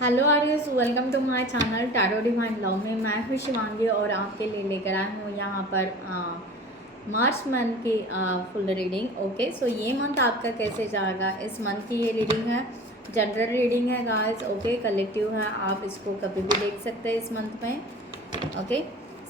Hello आर्यस, welcome to my channel tarot divine love में मैं हूँ शिवांगी और आपके लिए लेकर आई हूँ यहाँ पर मार्च मंथ की फुल रीडिंग। ओके, सो ये मंथ आपका कैसे जाएगा, इस मंथ की ये रीडिंग है, जनरल रीडिंग है गाइस। ओके, कलेक्टिव है, आप इसको कभी भी देख सकते हैं इस मंथ में। ओके,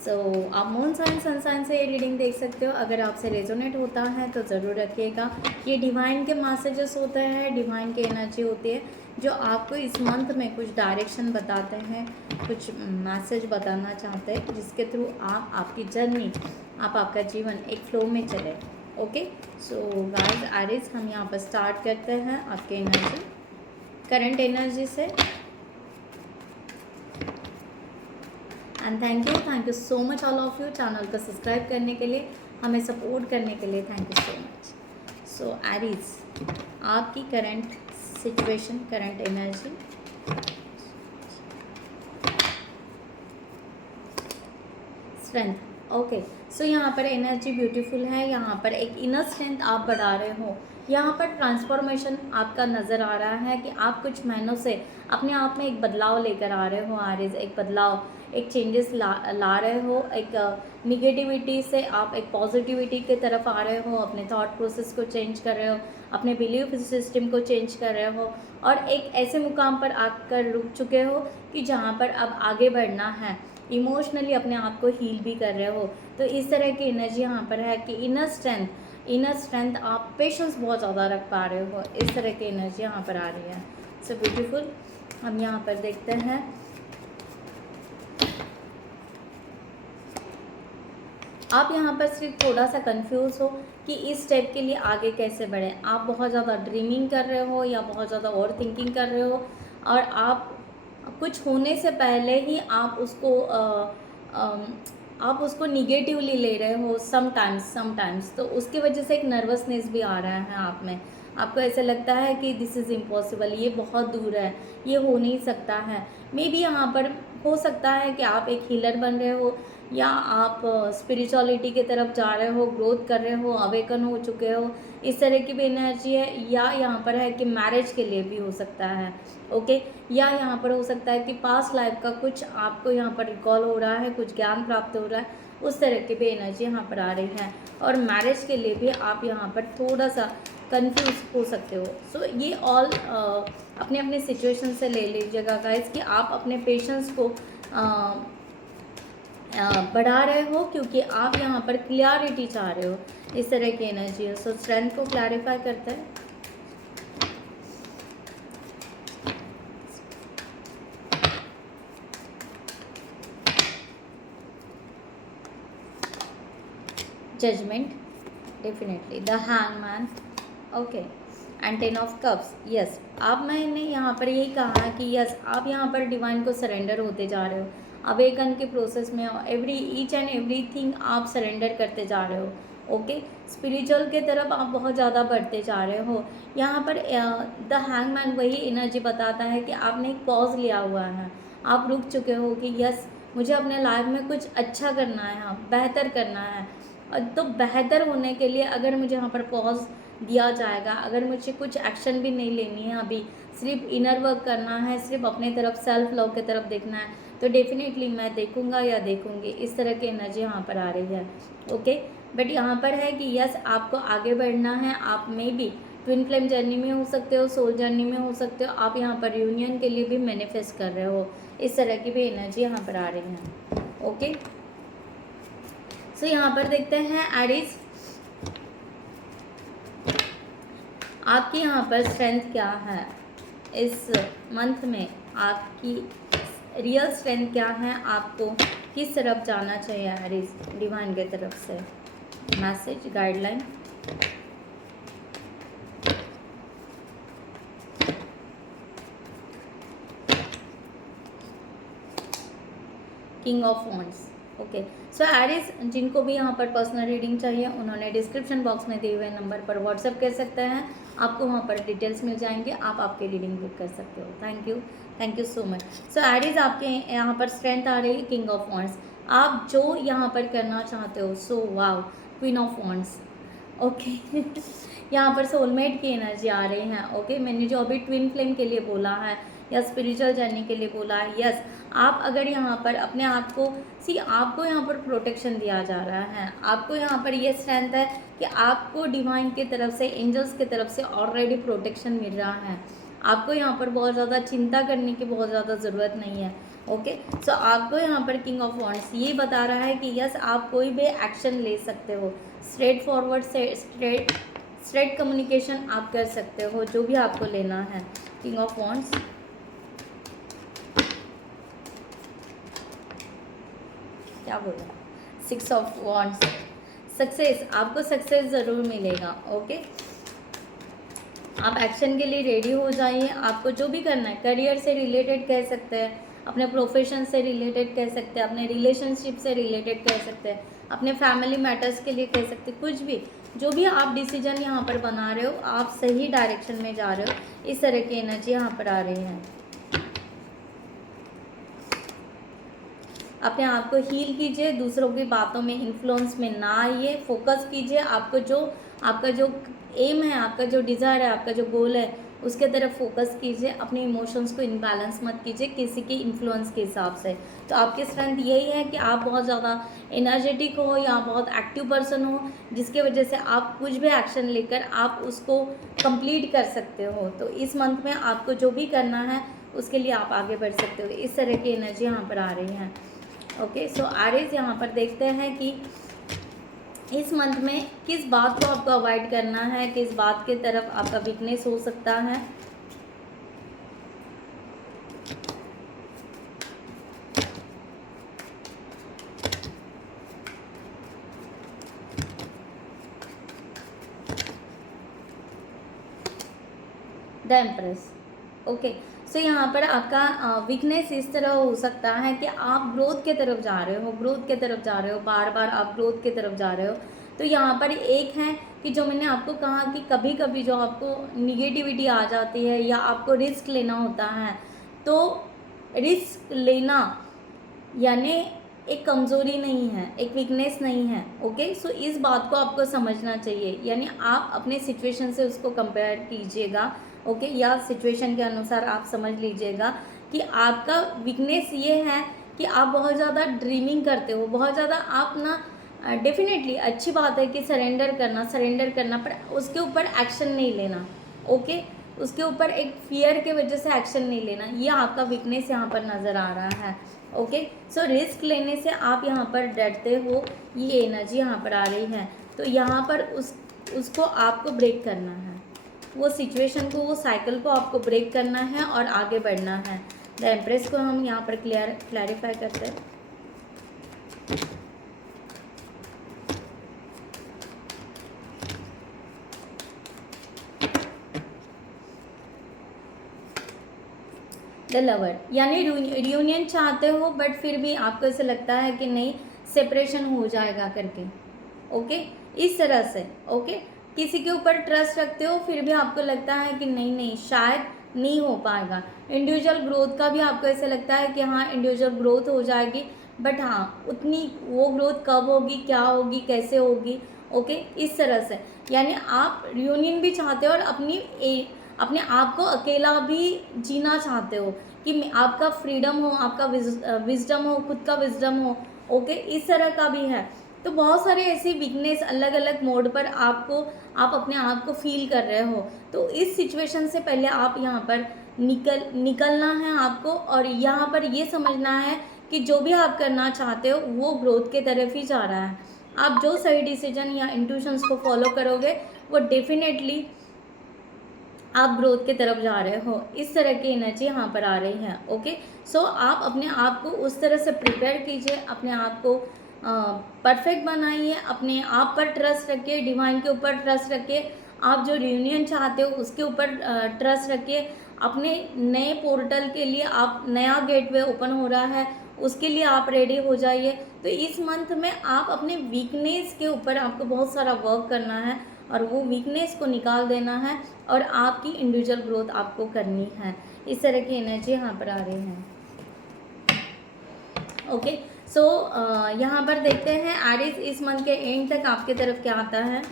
सो आप मून साइन सन साइन से ये रीडिंग देख सकते हो। अगर आपसे रेजोनेट होता है तो ज़रूर रखिएगा। ये डिवाइन के मैसेजेस होते हैं, डिवाइन की एनर्जी होती है जो आपको इस मंथ में कुछ डायरेक्शन बताते हैं, कुछ मैसेज बताना चाहते हैं, जिसके थ्रू आप आपकी जर्नी, आप आपका जीवन एक फ्लो में चले। ओके, सो गाइस एरीज, हम यहाँ पर स्टार्ट करते हैं आपके एनर्जी, करंट एनर्जी से। And thank you so much all of you channel को सब्सक्राइब करने के लिए, हमें सपोर्ट करने के लिए। Thank you so much. So Aries, आपकी current situation, current energy. Strength, okay, so यहाँ पर एनर्जी ब्यूटीफुल है। यहाँ पर एक इनर स्ट्रेंथ आप बढ़ा रहे हो। यहाँ पर ट्रांसफॉर्मेशन आपका नज़र आ रहा है कि आप कुछ महीनों से अपने आप में एक बदलाव लेकर आ रहे हो आरिज, एक बदलाव, एक चेंजेस ला रहे हो। एक निगेटिविटी से आप एक पॉजिटिविटी की तरफ आ रहे हो, अपने थॉट प्रोसेस को चेंज कर रहे हो, अपने बिलीफ सिस्टम को चेंज कर रहे हो और एक ऐसे मुकाम पर आकर रुक चुके हो कि जहाँ पर अब आगे बढ़ना है, इमोशनली अपने आप को हील भी कर रहे हो। तो इस तरह की एनर्जी यहाँ पर है कि इनर स्ट्रेंथ, आप पेशेंस बहुत ज़्यादा रख पा रहे हो, इस तरह की एनर्जी यहाँ पर आ रही है। So beautiful. हम यहाँ पर देखते हैं, आप यहाँ पर सिर्फ थोड़ा सा कंफ्यूज हो कि इस स्टेप के लिए आगे कैसे बढ़ें। आप बहुत ज़्यादा ड्रीमिंग कर रहे हो या बहुत ज़्यादा ओवर थिंकिंग कर रहे हो और आप कुछ होने से पहले ही आप उसको निगेटिवली ले रहे हो समटाइम्स। तो उसकी वजह से एक नर्वसनेस भी आ रहा है आप में। आपको ऐसा लगता है कि दिस इज़ इम्पॉसिबल, ये बहुत दूर है, ये हो नहीं सकता है। मे बी यहाँ पर हो सकता है कि आप एक हीलर बन रहे हो या आप स्पिरिचुअलिटी की तरफ जा रहे हो, ग्रोथ कर रहे हो, अवेकन हो चुके हो, इस तरह की भी एनर्जी है। या यहाँ पर है कि मैरिज के लिए भी हो सकता है। ओके, या यहाँ पर हो सकता है कि पास्ट लाइफ का कुछ आपको यहाँ पर रिकॉल हो रहा है, कुछ ज्ञान प्राप्त हो रहा है, उस तरह की भी एनर्जी यहाँ पर आ रही है। और मैरिज के लिए भी आप यहाँ पर थोड़ा सा कंफ्यूज हो सकते हो। सो ये ऑल अपने अपने सिचुएशन से ले लीजिएगा गाइस कि आप अपने पेशेंस को बढ़ा रहे हो क्योंकि आप यहाँ पर क्लियरिटी चाह रहे हो, इस तरह की एनर्जी है। सो स्ट्रेंथ को क्लैरिफाई करते हैं। Judgement, definitely the hangman, okay, and 10 of cups. Yes, आप, मैंने यहाँ पर यही कहा कि यस, आप यहाँ पर डिवाइन को सरेंडर होते जा रहे हो, अवेकन के प्रोसेस में ईच एंड एवरीथिंग आप सरेंडर करते जा रहे हो। ओके, स्पिरिचुअल के तरफ आप बहुत ज़्यादा बढ़ते जा रहे हो। यहाँ पर द हैंगमैन वही एनर्जी बताता है कि आपने एक पॉज लिया हुआ है, आप रुक चुके हो कि यस, मुझे अपने लाइफ में कुछ अच्छा करना है, बेहतर करना है। तो बेहतर होने के लिए अगर मुझे यहाँ पर पॉज दिया जाएगा, अगर मुझे कुछ एक्शन भी नहीं लेनी है, अभी सिर्फ इनर वर्क करना है, सिर्फ अपने तरफ सेल्फ लव की तरफ देखना है, तो डेफिनेटली मैं देखूंगा या देखूंगी, इस तरह की एनर्जी यहाँ पर आ रही है। ओके, बट यहाँ पर है कि यस, आपको आगे बढ़ना है। आप में भी ट्विन फ्लेम जर्नी में हो सकते हो, सोल जर्नी में हो सकते हो, आप यहाँ पर यूनियन के लिए भी मैनिफेस्ट कर रहे हो, इस तरह की भी एनर्जी यहाँ पर आ रही है। ओके, सो यहाँ पर देखते हैं एरीज, आपकी यहाँ पर स्ट्रेंथ क्या है इस मंथ में, आपकी रियल स्ट्रेंथ क्या है, आपको किस तरफ जाना चाहिए एरीज डिवाइन के तरफ से, message, guideline. King of wands, okay, so Aries, जिनको भी यहाँ पर पर्सनल रीडिंग चाहिए उन्होंने डिस्क्रिप्शन बॉक्स में दिए हुए नंबर पर व्हाट्सएप कर सकते हैं, आपको वहाँ पर डिटेल्स मिल जाएंगे, आप आपकी रीडिंग बुक कर सकते हो। Thank you so much. So Aries, आपके यहाँ पर स्ट्रेंथ आ रही है किंग ऑफ वॉन्ड्स, आप जो यहाँ पर करना चाहते हो, सो वाव, क्वीन ऑफ वॉन्ड्स, ओके यहाँ पर सोलमेट की एनर्जी आ रही है। ओके, मैंने जो अभी ट्विन फ्लेम के लिए बोला है या स्पिरिचुअल जर्नी के लिए बोला है। यस, आप अगर यहाँ पर अपने आप को आपको यहाँ पर प्रोटेक्शन दिया जा रहा है, आपको यहाँ पर ये स्ट्रेंथ है कि आपको डिवाइन की तरफ से, एंजल्स की तरफ से ऑलरेडी प्रोटेक्शन मिल रहा है। आपको यहाँ पर बहुत ज़्यादा चिंता करने की बहुत ज़्यादा ज़रूरत नहीं है। ओके, सो आपको यहाँ पर किंग ऑफ वॉन्ड्स ये बता रहा है कि यस, आप कोई भी एक्शन ले सकते हो, स्ट्रेट फॉरवर्ड से स्ट्रेट कम्युनिकेशन आप कर सकते हो, जो भी आपको लेना है। किंग ऑफ वॉन्ड्स, क्या बोला, 6 ऑफ वॉन्ड्स, सक्सेस, आपको सक्सेस ज़रूर मिलेगा। ओके, आप एक्शन के लिए रेडी हो जाइए। आपको जो भी करना है, करियर से रिलेटेड कह सकते हैं, अपने प्रोफेशन से रिलेटेड कह सकते हैं, अपने रिलेशनशिप से रिलेटेड कह सकते हैं, अपने फैमिली मैटर्स के लिए कह सकते हैं, कुछ भी, जो भी आप डिसीजन यहाँ पर बना रहे हो, आप सही डायरेक्शन में जा रहे हो। इस तरह की एनर्जी यहाँ पर आ रही है। अपने आप को हील कीजिए, दूसरों की बातों में इन्फ्लुएंस में ना आइए, फोकस कीजिए। आपका जो एम है, आपका जो डिज़ायर है, आपका जो गोल है, उसके तरफ फोकस कीजिए। अपने इमोशंस को इनबैलेंस मत कीजिए किसी के इन्फ्लुएंस के हिसाब से। तो आपकी स्ट्रेंथ यही है कि आप बहुत ज़्यादा एनर्जेटिक हो या बहुत एक्टिव पर्सन हो, जिसके वजह से आप कुछ भी एक्शन लेकर आप उसको कंप्लीट कर सकते हो। तो इस मंथ में आपको जो भी करना है उसके लिए आप आगे बढ़ सकते हो। इस तरह की एनर्जी यहाँ पर आ रही है। ओके, सो आरिस, यहाँ पर देखते हैं कि इस मंथ में किस बात को आपको अवॉइड करना है, किस बात के तरफ आपका वीकनेस हो सकता है। The empress. ओके, सो यहाँ पर आपका वीकनेस इस तरह हो सकता है कि आप ग्रोथ के तरफ जा रहे हो, बार बार आप ग्रोथ के तरफ जा रहे हो। तो यहाँ पर एक है कि जो मैंने आपको कहा कि कभी कभी जो आपको निगेटिविटी आ जाती है या आपको रिस्क लेना होता है, तो रिस्क लेना यानी एक कमज़ोरी नहीं है, एक वीकनेस नहीं है। ओके, सो इस बात को आपको समझना चाहिए। यानी आप अपने सिचुएशन से उसको कंपेयर कीजिएगा। ओके, या सिचुएशन के अनुसार आप समझ लीजिएगा कि आपका वीकनेस ये है कि आप बहुत ज़्यादा ड्रीमिंग करते हो, बहुत ज़्यादा आप ना, डेफिनेटली अच्छी बात है कि सरेंडर करना, पर उसके ऊपर एक्शन नहीं लेना। ओके, उसके ऊपर एक फियर के वजह से एक्शन नहीं लेना, ये आपका वीकनेस यहाँ पर नज़र आ रहा है। ओके, सो रिस्क लेने से आप यहाँ पर डरते हो, ये एनर्जी यहाँ पर आ रही है। तो यहाँ पर उसको आपको ब्रेक करना है, वो सिचुएशन को, वो साइकिल को आपको ब्रेक करना है और आगे बढ़ना है। द एम्प्रेस को हम यहाँ पर क्लैरिफाई करते हैं। द लवर, यानी रियूनियन चाहते हो बट फिर भी आपको ऐसा लगता है कि नहीं, सेपरेशन हो जाएगा करके। ओके, इस तरह से। ओके, किसी के ऊपर ट्रस्ट रखते हो फिर भी आपको लगता है कि नहीं शायद नहीं हो पाएगा। इंडिविजुअल ग्रोथ का भी आपको ऐसा लगता है कि हाँ, इंडिविजुअल ग्रोथ हो जाएगी, बट हाँ, उतनी वो ग्रोथ कब होगी, क्या होगी, कैसे होगी। ओके, इस तरह से, यानी आप रियूनियन भी चाहते हो और अपने आप को अकेला भी जीना चाहते हो कि आपका फ्रीडम हो, आपका विजडम हो, खुद का विजडम हो। ओके, इस तरह का भी है। तो बहुत सारे ऐसी वीकनेस अलग अलग मोड पर आप अपने आप को फील कर रहे हो। तो इस सिचुएशन से पहले आप यहाँ पर निकलना है आपको, और यहाँ पर ये समझना है कि जो भी आप करना चाहते हो वो ग्रोथ के तरफ ही जा रहा है। आप जो सही डिसीजन या इंट्यूशंस को फॉलो करोगे वो डेफिनेटली आप ग्रोथ की तरफ जा रहे हो। इस तरह की एनर्जी यहाँ पर आ रही है। ओके, सो आप अपने आप को उस तरह से प्रिपेयर कीजिए, अपने आप को परफेक्ट बनाइए, अपने आप पर ट्रस्ट रखिए, डिवाइन के ऊपर ट्रस्ट रखिए, आप जो रियूनियन चाहते हो उसके ऊपर ट्रस्ट रखिए। अपने नए पोर्टल के लिए आप, नया गेटवे ओपन हो रहा है, उसके लिए आप रेडी हो जाइए। तो इस मंथ में आप अपने वीकनेस के ऊपर आपको बहुत सारा वर्क करना है और वो वीकनेस को निकाल देना है और आपकी इंडिविजुअल ग्रोथ आपको करनी है। इस तरह की एनर्जी यहाँ पर आ रही है। ओके, सो यहाँ पर देखते हैं एरिस इस मंथ के एंड तक आपके तरफ क्या आता है।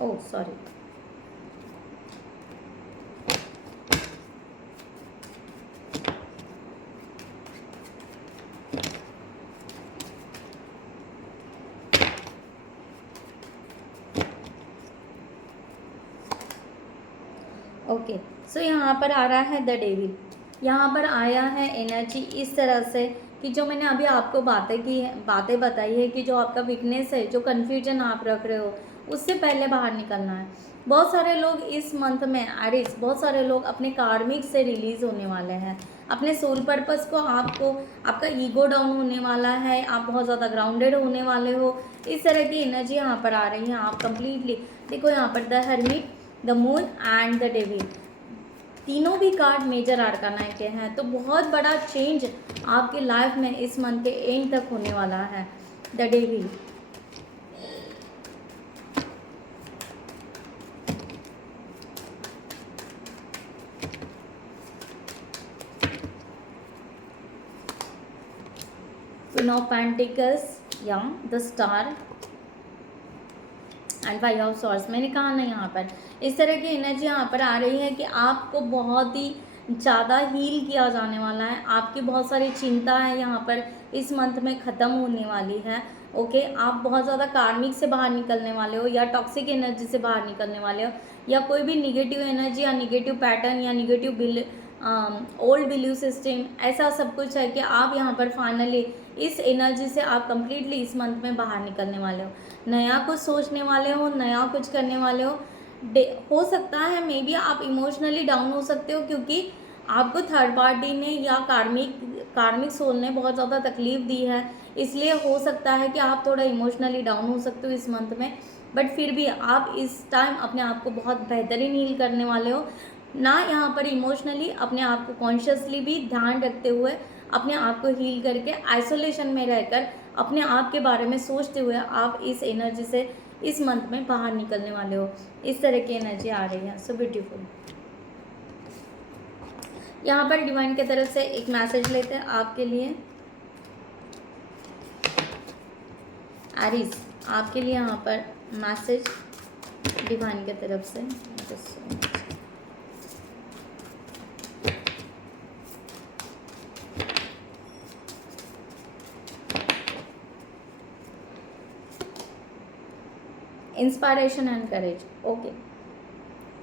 Oh sorry, okay. सो यहाँ पर आ रहा है द डेविल। यहाँ पर आया है एनर्जी इस तरह से कि जो मैंने अभी आपको बातें बताई है कि जो आपका वीकनेस है, जो कन्फ्यूजन आप रख रहे हो, उससे पहले बाहर निकलना है। बहुत सारे लोग इस मंथ में एरिस, बहुत सारे लोग अपने कार्मिक से रिलीज होने वाले हैं, अपने सोल पर्पस को आपका ईगो डाउन होने वाला है, आप बहुत ज़्यादा ग्राउंडेड होने वाले हो। इस तरह की एनर्जी यहाँ पर आ रही है। आप कंप्लीटली देखो यहाँ पर the hermit, the moon and the devil, तीनों भी कार्ड मेजर आर्काना के हैं। तो बहुत बड़ा चेंज आपके लाइफ में इस मंथ के एंड तक होने वाला है। The devil, queen of pentacles, या the star and five of swords. मैंने कहा ना यहाँ पर इस तरह की एनर्जी यहाँ पर आ रही है कि आपको बहुत ही ज़्यादा हील किया जाने वाला है। आपकी बहुत सारी चिंता है यहाँ पर इस मंथ में ख़त्म होने वाली है। ओके, आप बहुत ज़्यादा कार्मिक से बाहर निकलने वाले हो, या टॉक्सिक एनर्जी से बाहर निकलने वाले हो, या कोई भी निगेटिव एनर्जी या निगेटिव पैटर्न या निगेटिव ओल्ड बिलीव सिस्टम, ऐसा सब कुछ है कि आप यहाँ पर फाइनली इस एनर्जी से आप कंप्लीटली इस मंथ में बाहर निकलने वाले हो। नया कुछ सोचने वाले हो, नया कुछ करने वाले हो सकता है मे बी आप इमोशनली डाउन हो सकते हो, क्योंकि आपको थर्ड पार्टी ने या कार्मिक सोल ने बहुत ज़्यादा तकलीफ दी है, इसलिए हो सकता है कि आप थोड़ा इमोशनली डाउन हो सकते हो इस मंथ में। बट फिर भी आप इस टाइम अपने आप को बहुत बेहतरीन हील करने वाले हो ना। यहाँ पर इमोशनली अपने आप को कॉन्शियसली भी ध्यान रखते हुए अपने आप को हील करके आइसोलेशन में रहकर अपने आप के बारे में सोचते हुए आप इस एनर्जी से इस मंथ में बाहर निकलने वाले हो। इस तरह की एनर्जी आ रही है। So beautiful. यहाँ पर डिवाइन की तरफ से एक मैसेज लेते हैं आपके लिए। एरीज, आपके लिए यहाँ पर मैसेज डिवाइन की तरफ से। Inspiration and courage. Okay,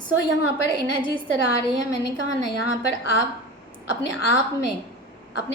so यहाँ पर एनर्जी इस तरह आ रही है। मैंने कहा ना, यहाँ पर आप अपने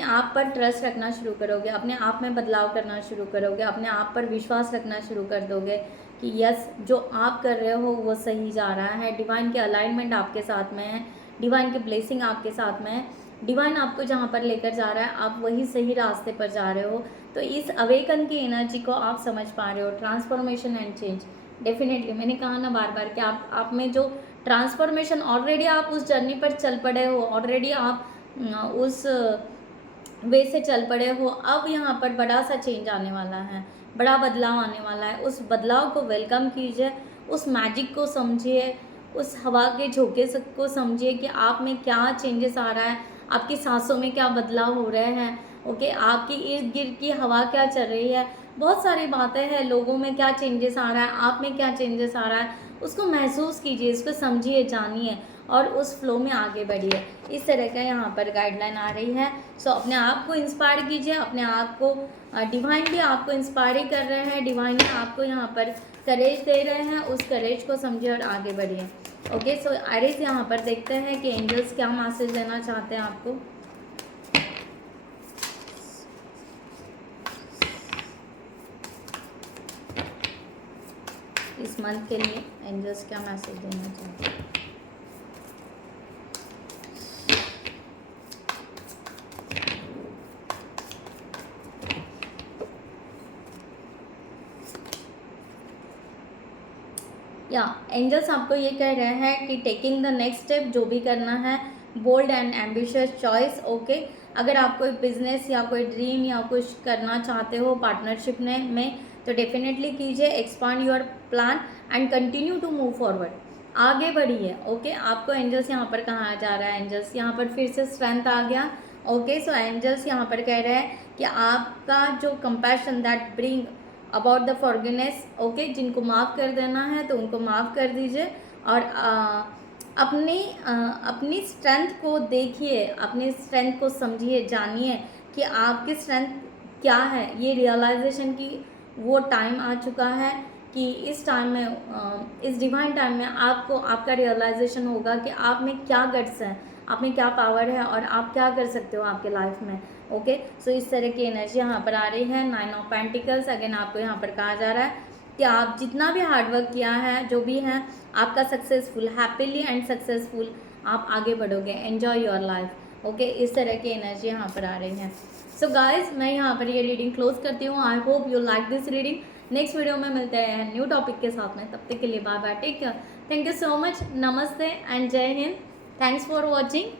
आप पर ट्रस्ट रखना शुरू करोगे, अपने आप में बदलाव करना शुरू करोगे, अपने आप पर विश्वास रखना शुरू कर दोगे कि यस, जो आप कर रहे हो वो सही जा रहा है। डिवाइन के अलाइनमेंट आपके साथ में है, डिवाइन की ब्लेसिंग आपके साथ में है, डिवाइन आपको जहाँ पर लेकर जा रहा है आप वही सही रास्ते पर जा रहे हो। तो इस अवेकन की एनर्जी को आप समझ पा रहे हो। ट्रांसफॉर्मेशन एंड चेंज, डेफिनेटली मैंने कहा ना बार बार कि आप में जो ट्रांसफॉर्मेशन, ऑलरेडी आप उस जर्नी पर चल पड़े हो, ऑलरेडी आप उस वे से चल पड़े हो। अब यहाँ पर बड़ा सा चेंज आने वाला है, बड़ा बदलाव आने वाला है। उस बदलाव को वेलकम कीजिए, उस मैजिक को समझिए, उस हवा के झोंके को समझिए कि आप में क्या चेंजेस आ रहा है, आपकी सांसों में क्या बदलाव हो रहे हैं। ओके, आपकी इर्द गिर्द की हवा क्या चल रही है, बहुत सारी बातें हैं, लोगों में क्या चेंजेस आ रहा है, आप में क्या चेंजेस आ रहा है, उसको महसूस कीजिए, इसको समझिए, जानिए और उस फ्लो में आगे बढ़िए। इस तरह का यहाँ पर गाइडलाइन आ रही है। सो अपने आप को इंस्पायर कीजिए, अपने आप को डिवाइन भी आपको इंस्पायर ही कर रहे हैं, डिवाइन भी आपको यहाँ पर करेज दे रहे हैं, उस करेज को समझिए और आगे बढ़िए। ओके, सो एरीज यहाँ पर देखते हैं कि एंजल्स क्या मैसेज देना चाहते हैं आपको। इस मंथ के लिए एंजल्स क्या मैसेज देना चाहते हैं। या एंजल्स आपको ये कह रहे हैं कि टेकिंग द नेक्स्ट स्टेप, जो भी करना है, bold and ambitious choice. Okay, अगर आप कोई बिजनेस या कोई ड्रीम या कुछ करना चाहते हो पार्टनरशिप में तो डेफिनेटली कीजिए। Expand your plan and continue to move forward, आगे बढ़िए। ओके, आपको एंजल्स यहाँ पर कहा जा रहा है, एंजल्स यहाँ पर फिर से स्ट्रेंथ आ गया। ओके, सो एंजल्स यहाँ पर कह रहे हैं कि आपका जो compassion that bring about the forgiveness, okay, जिनको माफ़ कर देना है तो उनको माफ़ कर दीजिए, और अपनी स्ट्रेंथ को देखिए, अपनी स्ट्रेंथ को समझिए, जानिए कि आपकी स्ट्रेंथ क्या है। ये रियलाइजेशन की वो टाइम आ चुका है कि इस टाइम में, इस डिवाइन टाइम में आपको आपका रियलाइजेशन होगा कि आप में क्या गट्स है, आप में क्या पावर है और आप क्या कर सकते हो आपके लाइफ में। ओके, सो इस तरह की एनर्जी यहाँ पर आ रही है। 9 ऑफ पेंटिकल्स अगेन आपको यहाँ पर कहा जा रहा है कि आप जितना भी हार्डवर्क किया है, जो भी है, आपका सक्सेसफुल, हैप्पीली एंड सक्सेसफुल आप आगे बढ़ोगे, एन्जॉय योर लाइफ। ओके, इस तरह की एनर्जी यहाँ पर आ रही है। सो गाइज, मैं यहाँ पर ये रीडिंग क्लोज करती हूँ। I hope you like this reading. Next video में मिलते हैं न्यू टॉपिक के साथ में, तब तक के लिए bye bye, take care, thank you so much, नमस्ते एंड जय हिंद, थैंक्स फॉर वॉचिंग।